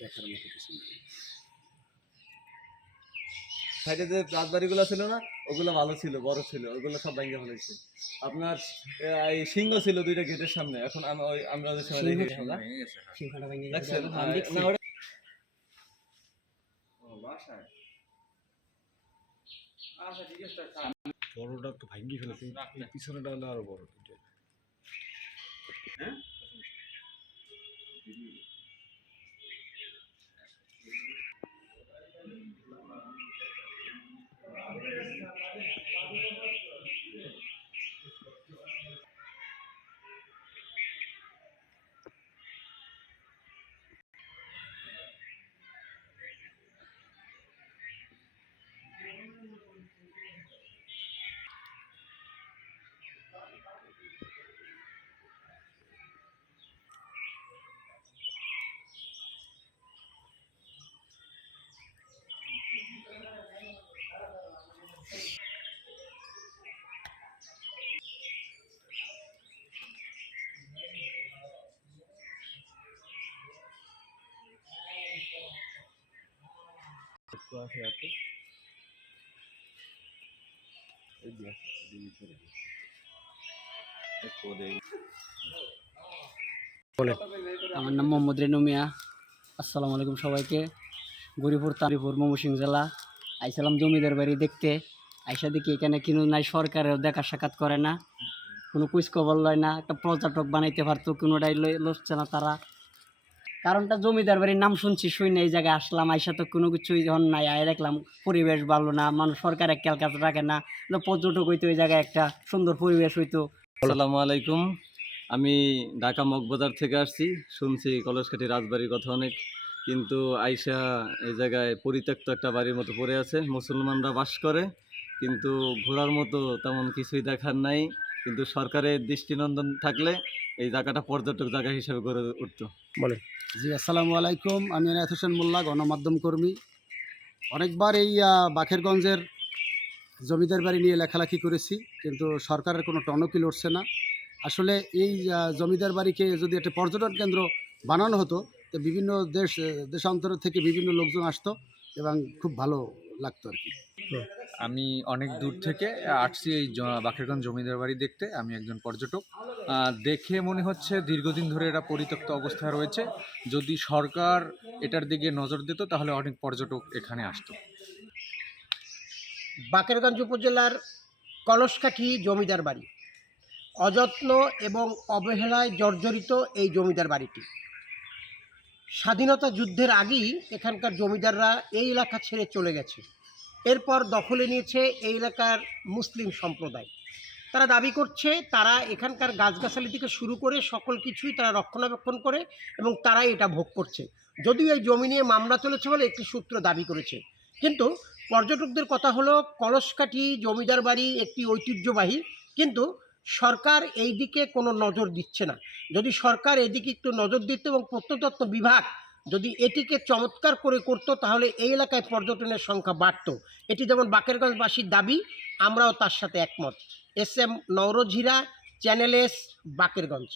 দেখার মতো কিছু নেই। সাইডে যে রাজবাড়িগুলো ছিল না, ওগুলো ভালো ছিল, বড় ছিল, ওগুলো সব ভেঙে ফেলেছে। আপনার এই সিংহ ছিল দুইটা গেটের সামনে, এখন আমরা ওদের সময় দেখে গেছি না, সিংহটা ভেঙে গেছে দেখছেন? আমি দেখছি। না, ওটা বড়টা তো ভাঙ্গি ফেলেছে, পিছনেটা হলে আরো বড়। আমার নাম মোহাম্মদ রেনু মিয়া। আসসালামু আলাইকুম সবাইকে। গরিপুর তারিপুর ময়মনসিংহ জেলা। আইসালাম জমিদার বাড়ি দেখতে। আইসা দেখি এখানে কিন্তু নাই, সরকারের দেখা সাক্ষাৎ করে না, কোনো খোঁজখবর লয় না। একটা পর্যটক বানাইতে পারতো, কোনোটাই লড়ছে না তারা। কারণটা জমিদার বাড়ির নাম শুনছি, শুই না এই জায়গায় আসলাম, আইসা তো কোনো কিছুই যখন নাই, আয় দেখলাম পরিবেশ ভালো না, মানুষ সরকার এক কাজ রাখে না। পর্যটক হইতো এই জায়গায়, একটা সুন্দর পরিবেশ হইতো। আসসালামু আলাইকুম, আমি ঢাকা মগবাজার থেকে আসছি। শুনছি কলসকাঠি রাজবাড়ির কথা অনেক, কিন্তু আইসা এই জায়গায় পরিত্যক্ত একটা বাড়ির মতো পড়ে আছে, মুসলমানরা বাস করে, কিন্তু ঘোরার মতো তেমন কিছুই দেখার নাই। কিন্তু সরকারের দৃষ্টিনন্দন থাকলে এই জায়গাটা পর্যটক জায়গা হিসেবে গড়ে উঠতো। বলে জি, আসসালামু আলাইকুম। আমি এনায়েত হোসেন মোল্লা, গণমাধ্যম কর্মী। অনেকবার এই বাকেরগঞ্জের জমিদার বাড়ি নিয়ে লেখালেখি করেছি, কিন্তু সরকারের কোনো টনকি লড়ছে না। আসলে এই জমিদার বাড়িকে যদি একটা পর্যটন কেন্দ্র বানানো হতো, তো বিভিন্ন দেশান্তর থেকে বিভিন্ন লোকজন আসতো এবং খুব ভালো লাগতো আর কি। আমি অনেক দূর থেকে আসছি এই বাকেরগঞ্জ জমিদার বাড়ি দেখতে। আমি একজন পর্যটক। দেখে মনে হচ্ছে দীর্ঘদিন ধরে এটা পরিত্যক্ত অবস্থায় রয়েছে। যদি সরকার এটার দিকে নজর দিত তাহলে অনেক পর্যটক এখানে আসতো। বাকেরগঞ্জ উপজেলার কলসকাঠি জমিদার বাড়ি, অযত্ন এবং অবহেলায় জর্জরিত এই জমিদার বাড়িটি। স্বাধীনতা যুদ্ধের আগেই এখানকার জমিদাররা এই এলাকা ছেড়ে চলে গেছে। এরপর দখলে নিয়েছে এই এলাকার মুসলিম সম্প্রদায়। তারা দাবি করছে তারা এখানকার গাছগাছালি থেকে শুরু করে সকল কিছুই তারা রক্ষণাবেক্ষণ করে এবং তারাই এটা ভোগ করছে। যদিও এই জমি নিয়ে মামলা চলেছে বলে একটি সূত্র দাবি করেছে, কিন্তু পর্যটকদের কথা হলো কলসকাঠি জমিদার বাড়ি একটি ঐতিহ্যবাহী, কিন্তু সরকার এই দিকে কোনো নজর দিচ্ছে না। যদি সরকার এদিকে একটু নজর দিত এবং প্রত্নতত্ত্ব বিভাগ যদি এটিকে চমৎকার করে করতো, তাহলে এই এলাকায় পর্যটনের সংখ্যা বাড়তো। এটি যেমন বাকেরগঞ্জবাসীর দাবি, আমরাও তার সাথে একমত। এস এম নওরোজ হীরা, চ্যানেল এস, বাকেরগঞ্জ।